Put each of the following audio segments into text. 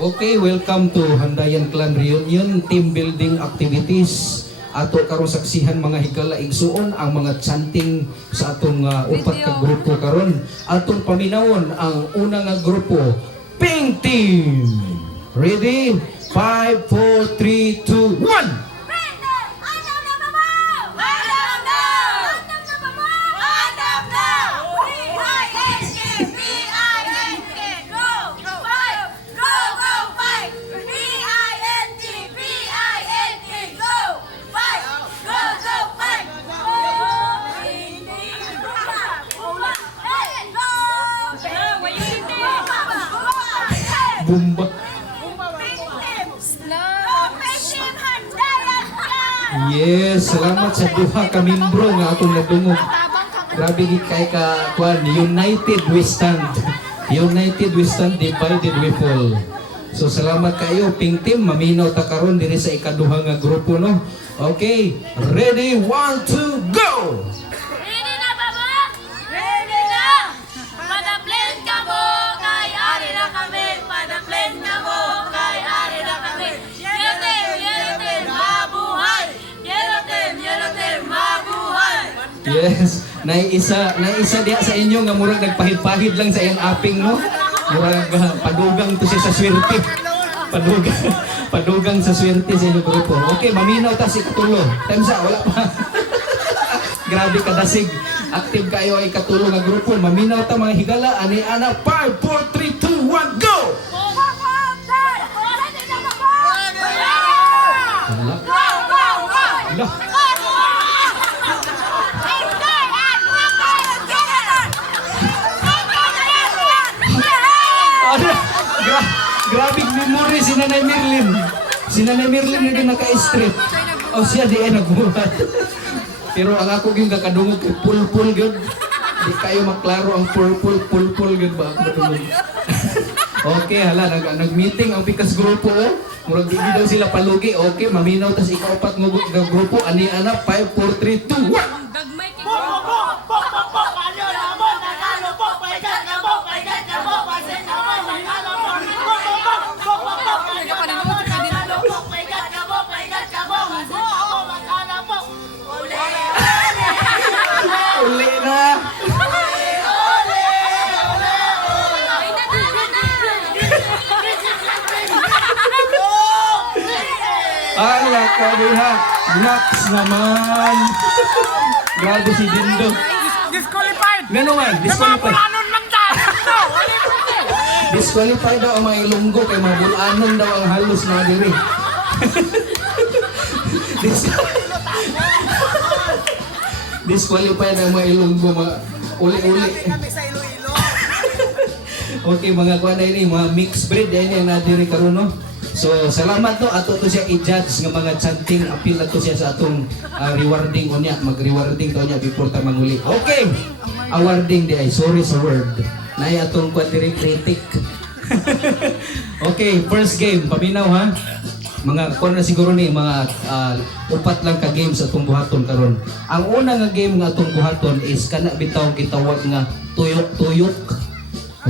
Okay, welcome to Handayan Clan Reunion Team Building Activities. Ato karon saksihan mga higala igsuon ang mga chanting sa atong upat ka grupo karon. Atong paminawon ang una nga grupo, Pink Team. Ready? 5, 4, 3, 2, 1. Bumba. Yes, salamat sa duha ka membro nga atong nadungog. Grabe gid kay ka kwan, united we stand. United we stand, divided we fall. So salamat kayo Pink Team, maminaw ta karon diri sa ikaduha nga grupo no. Okay, ready 1 2 go. Yes, naisa diya sa inyo nga murag nagpahid-pahid lang sa iyang aping no. Murag padugang to siya sa swerte. Padugang sa swerte sa inyong grupo. Okay, maminaw ta si Katulo. Time sa wala pa. Grabe ka dasig. Active kayo ay Katulo nga grupo. Maminaw ta mga higala. Ani ana 5 4 3 2 1 go. Grabe memory si Nanay Merlin. Si Nanay Merlin hindi naka-strip. O siya di ay nagbuhat. Pero ang ako yung kakadungog kay pulpul gud. Di kayo maklaro ang pulpul gud ba ako madungog. Okay, hala nag-meeting ang pikas grupo. Murag di daw sila palugi. Okay, maminaw tas ikaupat nga grupo ani ana 5 4 3 2 1. Ala ka diha, next naman. Grabe si Dindo. Disqualified. Ngano man, disqualified. Bulanon lang dyan. Disqualified daw ang mga ilunggo kay mga bulanon daw ang halos na diri. Disqualified ang mga ilunggo, mga uli-uli. Okay, mga kuan ini, mga mixed breed ini na diri karon no. So salamat no ato to siya i-judge nga mga chanting appeal ato siya sa atong rewarding unya, mag-rewarding to niya before ta manguli. Okay. Awarding di ay sorry sa word. Nay atong diri critic. Okay, first game paminaw ha. Mga kuan na siguro ni mga upat lang ka games atong buhaton karon. Ang una nga game nga atong buhaton is kana bitaw gitawag nga tuyok-tuyok.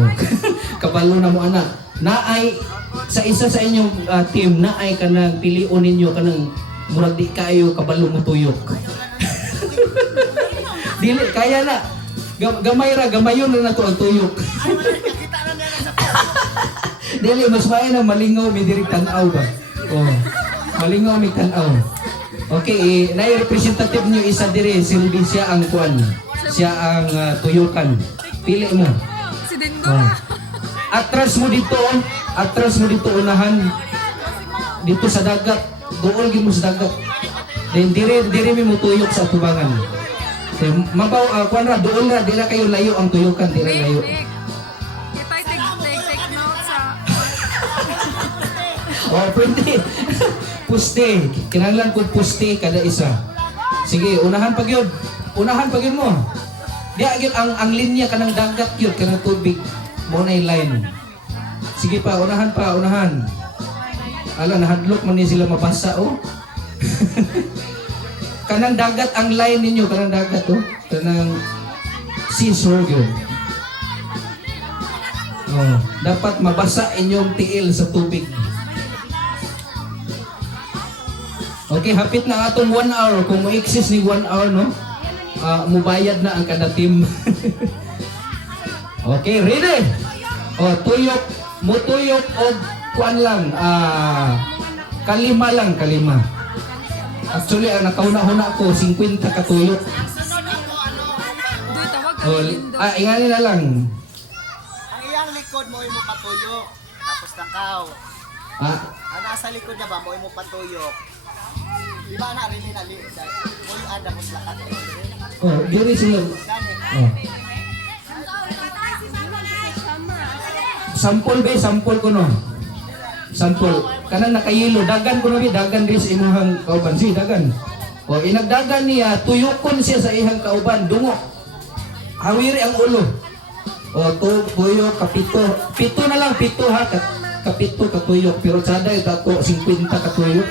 Oh. Kabalo na mo ana. Naay sa isa sa inyong team naay kanang pilion ninyo kanang murag di kayo kabalo mo tuyok. Dili kaya na. Gamay ra gamayon na nato ang tuyok. Dili mas maay na malingaw mi diri tan-aw ba. Oh. Malingaw mi tan-aw. Okay, naay representative niyo isa diri silbi siya ang kuan. Siya ang tuyokan. Pili mo. Si Dindo. Oh. Atras mo dito unahan. Dito sa dagat. Doon gyud mo sa dagat. Then dire mi mo tuyok sa tubangan. Then mabaw kuan ra doon ra dila kayo layo ang tuyokan, dira layo. Take notes sa... Oh, pwede. Puste. Kinahanglan ko puste kada isa. Sige, unahan pag yun. Unahan pag yun mo. Di agad ang linya kanang dagat yun, kanang tubig. Mo na yung line. Sige pa, unahan pa, unahan. Ala, nahadlok man niya sila mabasa, oh. Kanang dagat ang line ninyo, kanang dagat, oh. Kanang seashore yun. Oh, dapat mabasa inyong tiil sa tubig. Okay, hapit na atong 1 hour. Kung mo-exist ni 1 hour, no? Mubayad na ang kada team. Okay, ready? Oh, tuyok. Mutuyok o kuan lang. Kalima lang, kalima. Actually, ang nakauna-huna ko, 50 katuyok. Doy, tawag ka Oh, ni Lindo. ingani na lang. Ang iyang likod mo mo patuyok. Tapos nakaw. Ang nasa likod niya ba mo mo patuyok. Di ba na rin hinali? Mo yung ada ko lakat. Oh, diri sila. Gani. Oh. Sampol be, sampol ko no. Sampol. Kanang nakayilo, dagan ko no be, dagan din sa imong kauban. Si dagan. O inagdagan niya, tuyokon siya sa ihang kauban, dungo. Hawiri ang ulo. O tuyok, kapito. Pito na lang, pito ha. Kapito katuyok. Pero sada ito ako, 50 katuyok.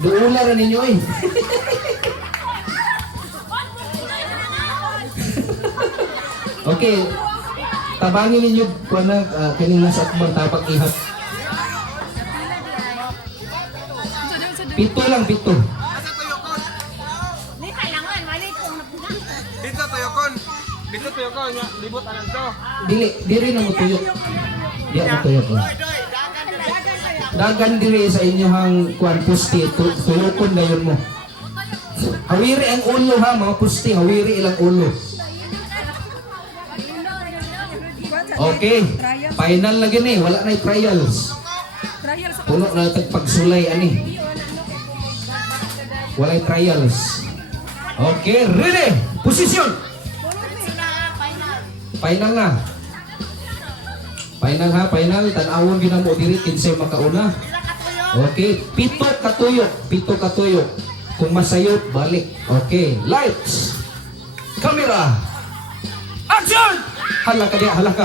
Doon na rin ninyo eh. Okay. Tabangin ninyo kung na kanina sa akbang tapak ihap. Pito lang, pito. Asa tuyokon? Dito tuyokon. Dito tuyokon nga libot anan to. Dili na mo tuyok. Di mo tuyok. Oh. Dagan diri sa inyong kuan pusti, tuyokon dayon mo. Hawiri ang ulo ha, mga pusti, hawiri ilang ulo. Okay, final na gini, wala na trials. Trial sa Puno na tagpagsulay ani. Walay trials. Okay, ready? Position. Final na. Final ha, final. Tanawon gyud mo diri kinsay makauna. Okay, pito katuyok, pito katuyok. Kung masayot, balik. Okay, lights. Camera. Action! Hala ka diya, hala ka.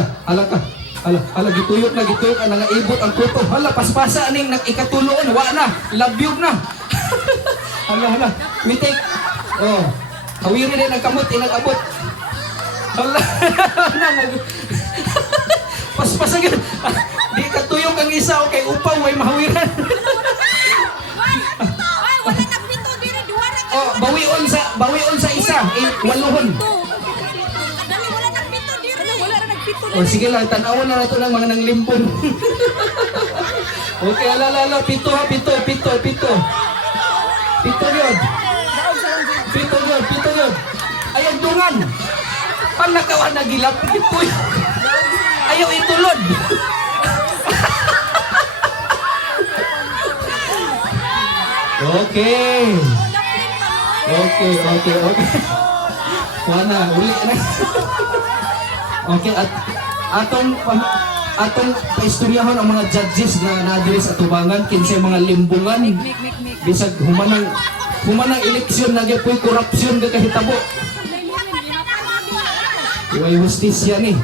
Hala, gituyok na, nangaibot ang kuto. Hala, paspasa aning ikatuloon, wa na, labyog na. hala, we take. Oh, hawiri din ang kamot, inag-abot. Hala, paspasa yun. Di katuyok ang isa, okay, upaw, may mahawiran. Oh, bawion sa isa, waluhon. O sige lang, tanawan na nato ng mga nanglimpon. Okay, ala, pito ha, pito. Pito yun. Pito yun. Ayaw dungan. Panakawan na gilap, pito yun. Ayaw itulod. Okay. Wana, uli na. Okay, at atong paistoryahon ang mga judges na nadiri sa tubangan kinsay mga limbungan bisag humanang eleksyon na gyud korupsyon ga kahitabo. Way justisya ni.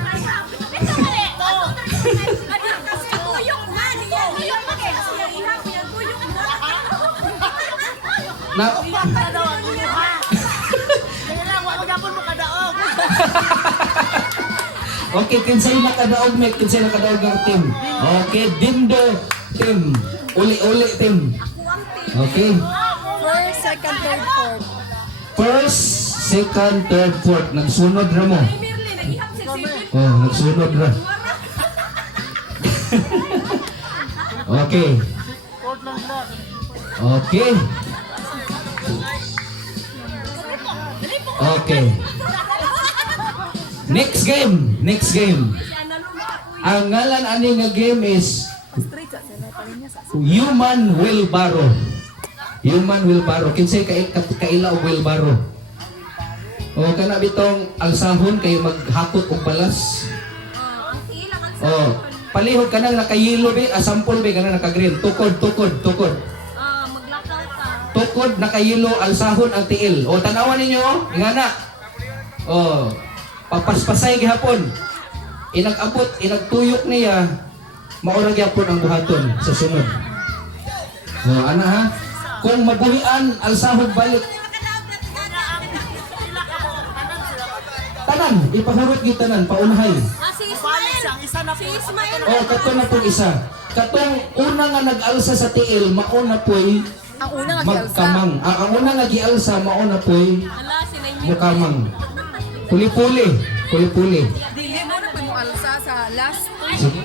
Na okay, kinsay nakadaog ng team. Okay, Dindo team. Uli team. Okay. first, second, third, fourth. First, second, third, fourth. Nagsunod ra mo. Oh, nagsunod ra. Okay. Okay. Okay. Next game. Ang ngalan ani nga game is Human Wheelbarrow. Kinsay kaila og wheelbarrow. O kana bitong alsahon kay maghakot og balas. Palihog kanang nakayelo be, sampol be kanang naka-green. Tukod. Tukod nakayelo alsahon ang tiil. O tanawan ninyo, ingana. Papaspasay gihapon. Inag-abot, inagtuyok niya, maura gyapon ang buhaton sa sunod. Ana ha? Kung mabuhian, alsahod balik. Tanan, ipahurot gyud tanan, paunahay. ang isa na po. Si Ismael. Oh, kato na pong isa. Katong una nga nag-alsa sa tiil, mauna po'y Ang una nga gialsa. magkamang. Ang una nga gialsa, mauna po'y Ala, si Nenyo. mukamang. Puli-puli. Puli-puli. Dili mo na mo alsa sa last. Sige.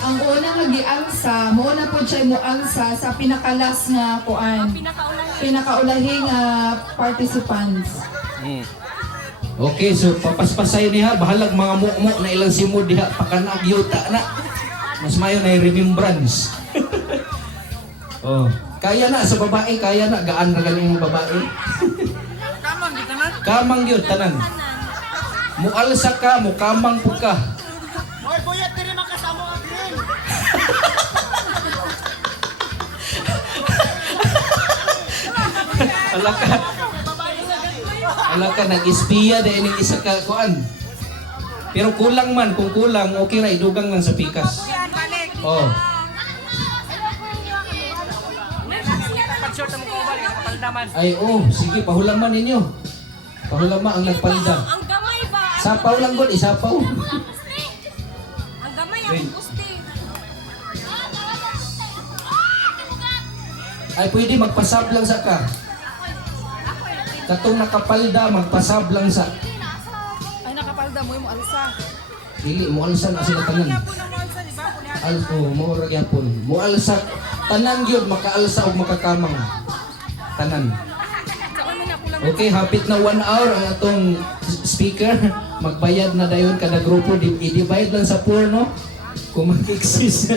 Ang una nga gialsa, mo na po siya mo alsa sa pinakalas nga kuan. Pinakaulahing participants. Okay, so papaspasay niya, bahalag mga mukmo na ilang simod diha, pakanag yuta na. Mas mayo na yung remembrance. Oh, kaya na sa babae, kaya na, gaan na galing yung babae. Kamang di tanan. Kamang yun, tanan. Mualsa ka, mukamang po ka. Hoy, buyat diri man kasamo ang green. Alaka, nag-espiya dahil yung isa ka, kuan. Pero kulang man, kung kulang, okay na, idugang lang sa pikas. Oh. Pag-short mo ko balik, kapaldaman. Ay, oh, sige, pahulaman ninyo. Pahulaman ang nagpalda. Ang gamay ba? Sapaw lang god, isapaw. Ang gamay ang gusti. Ay, pwede magpasab lang sa ka. Katong nakapalda, magpasab lang sa. Ay, nakapalda mo yung alsa. Dili, mualsa na sila tanan. Alto, mura gyapon. Mualsa, tanan gyud makaalsa o makakamang. Tanan. Okay, hapit na 1 hour ang atong speaker. Magbayad na dayon kada grupo. I-divide lang sa 4, no? Kung mag-exist.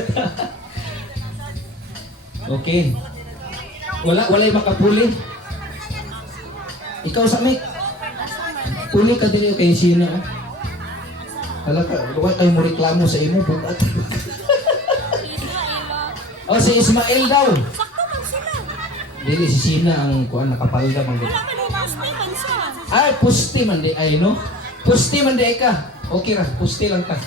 Okay. Walay makapuli. Ikaw sa mic. Puli ka din kay Sina. Hala ka, huwag kayo mo reklamo sa imo. Bugat. Oh, si Ismael daw. Sakto man sila. Dili, si Sina ang kuan nakapalda. Wala man yung masmi man siya. Ay, pusti man di ay, no? Pusti man di ay ka. Okay ra, pusti lang ka.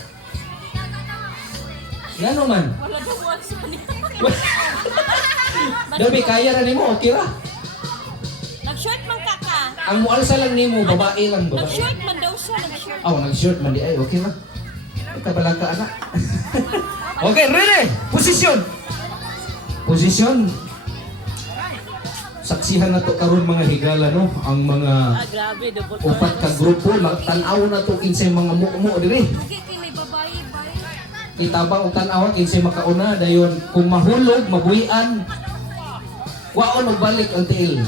Gano man? Wala daw alsa niya. Dabi, kaya ra nimo, okay ra. Nag-short man ka ka. Ang mualsa lang nimo, babae lang, babae. Nag-short man daw siya. Nag-short. Oh, nag-short man di ay, okay ra. Kabalang ka, anak. Okay, ready? Posisyon. Posisyon. Saksihan na to karon mga higala, no? Ang mga Grabe, double. upat ka grupo, tanaw na to kinsay mga mumo diri. Sige, kay may babae ba? Itabang og tan-aw kinsay makauna dayon kung mahulog, mabuhian. Waon magbalik ang tiil.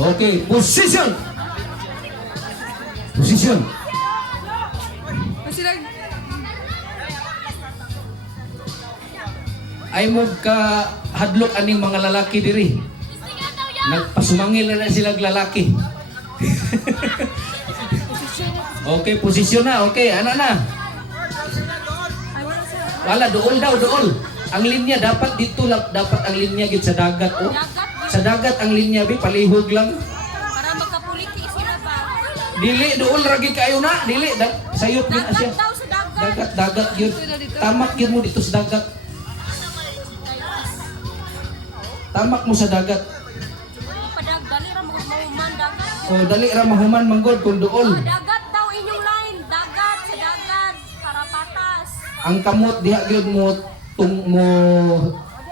Okay, position. Position. Sila Ay mo ka hadlok aning mga lalaki diri. Nagpasumangil na sila lalaki. Okay, posisyon na. Okay, ano na? Wala, dool daw, dool. Ang linya dapat dito lang, dapat ang linya gid sa dagat, oh. Sa dagat ang linya bi palihog lang. para magkapoliti sila ba? Dili dool ra gid kayo na, dili sayop gid Dagat siya. daw sa dagat. Dagat gyud. Tamak gyud mo dito sa dagat. Tamak mo sa dagat. Padag, dali ra mo mahuman dagat. O dali ra mahuman manggod kung dool. Dagat daw inyong line. Dagat sa dagat. Para patas. Ang kamot diha gyud mo mo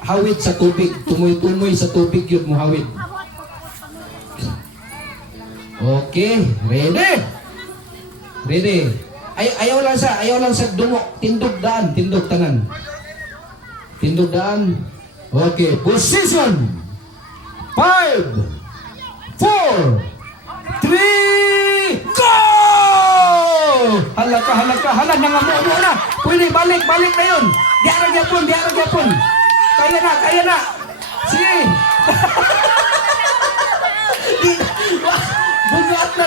hawid sa tubig, tumoy-tumoy sa tubig gyud mo hawid. Okay, ready? Ready. Ayaw lang sa dumok, tindog daan, tindog tanan. Tindog daan. Okay, position. 5 4 3 go! Hala nangamuo na. Pwede balik na yun. Di ara gyapon. Kaya na. Sige. Bugat na.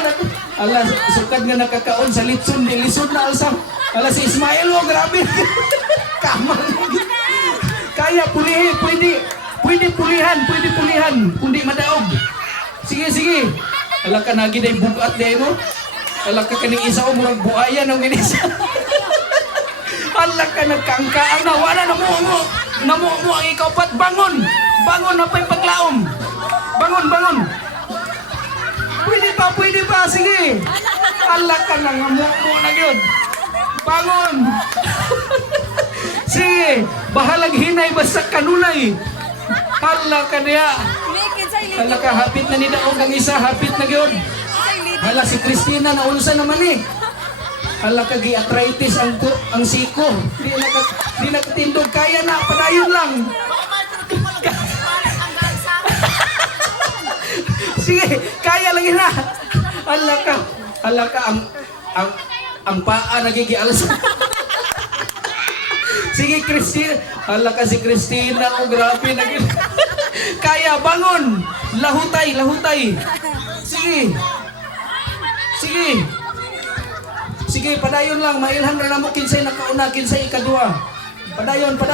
Ala, sukad nga nakakaon sa litson, di lisod na alsa. Ala si Ismael, oh, grabe. Kamang. Kaya pwede pulihan, kundi madaog. Sige. Ala ka nagi day bugat day mo. Ala ka kaning isa o murag buaya nang inisa. Ala ka nagkangkaan na wala na mo ang ikaw pat bangon na pa'y paglaom. Bangon. Pwede pa, sige. Ala ka nang mo na yun. Bangon! Sige, bahalag hinay basta kanulay. Hala ka niya. Hala ka, hapit na ni Daog ang isa, hapit na gyud. Hala si Christina naunsa naman eh. Hala ka gi-arthritis ang siko. Di nakatindog kaya na, padayon lang. Sige, kaya lang na. Hala ka ang paa nagigialas. Sige, Christina. Hala ka si Christina. Oh, grabe. Kaya, bangon. Lahutay. Sige. Sige, padayon lang. Mailhan na mo kinsay nakauna, kinsay ikadua. Padayon. Come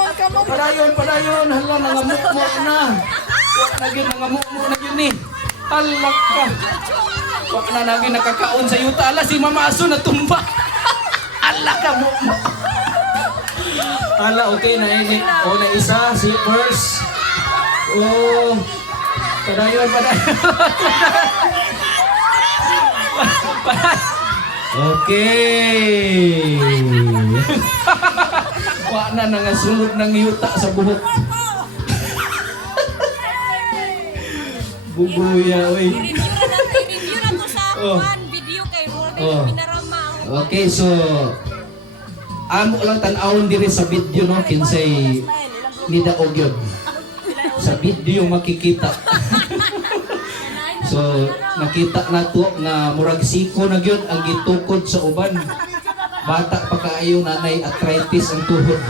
on. Padayon. Hala, nangamukmo na. Wak na gyud, nangamukmo na gyud ni. Hala ka. Wak na naging nakakaon sa yuta. Ala, si Mama Aso na tumba. Ala ka mo. Ala, okay na ini. O, na isa, si first. Oh, padayon. Okay. Wa na nangasunod ng yuta sa buhok. Bubuya, oy. I-review na to sa Oh. video kay Rory Oh. Pinarama. Okay, so amo lang tan-awon diri sa video no kinsay ni Daog yun. Sa video makikita. So nakita nato nga murag siko na gyud ang gitukod sa uban. Bata pa kaayo nanay arthritis ang tuhod.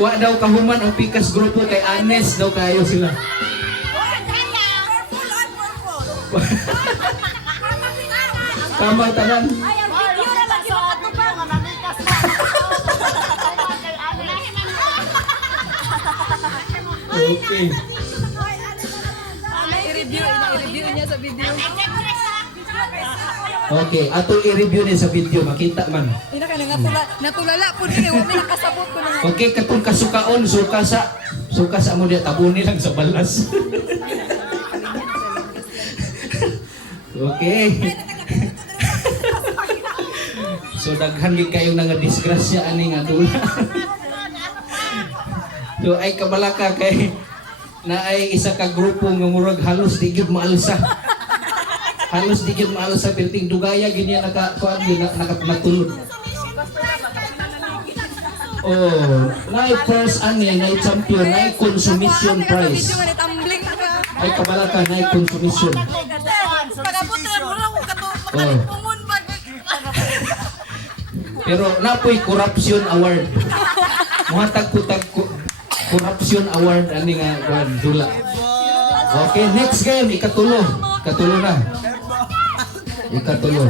Wa daw kahuman ang pikas grupo kay Anes daw kayo sila. Tama tanan. Ay, ang video na lang yung katupang. Okay. I-review niya sa video. Okay, ato i-review ni sa video makita man. Ina ka natulala po din eh. Huwag may nakasabot ko na nga. Okay, katong kasukaon suka sa mo dia tabuni lang sa balas. Okay. So daghan gid kayo nga disgrasya ani nga dula. So ay kabalaka kay na ay isa ka grupo nga murag halos di gyud maalsa. Halos di gyud maalsa perting dugaya gid niya nakakuan gyud nakatulog. Oh, na first ani na champion na consumption prize. Video nga ni tumbling ka. Ay kabalaka na consumption. Pagabot na mo lang ko Oh. pungon ba? Pero napoy corruption award. Muhatag ko corruption award ani nga kuan dula. Okay, next game ikatulo. Ikatulo na. Ikatulo.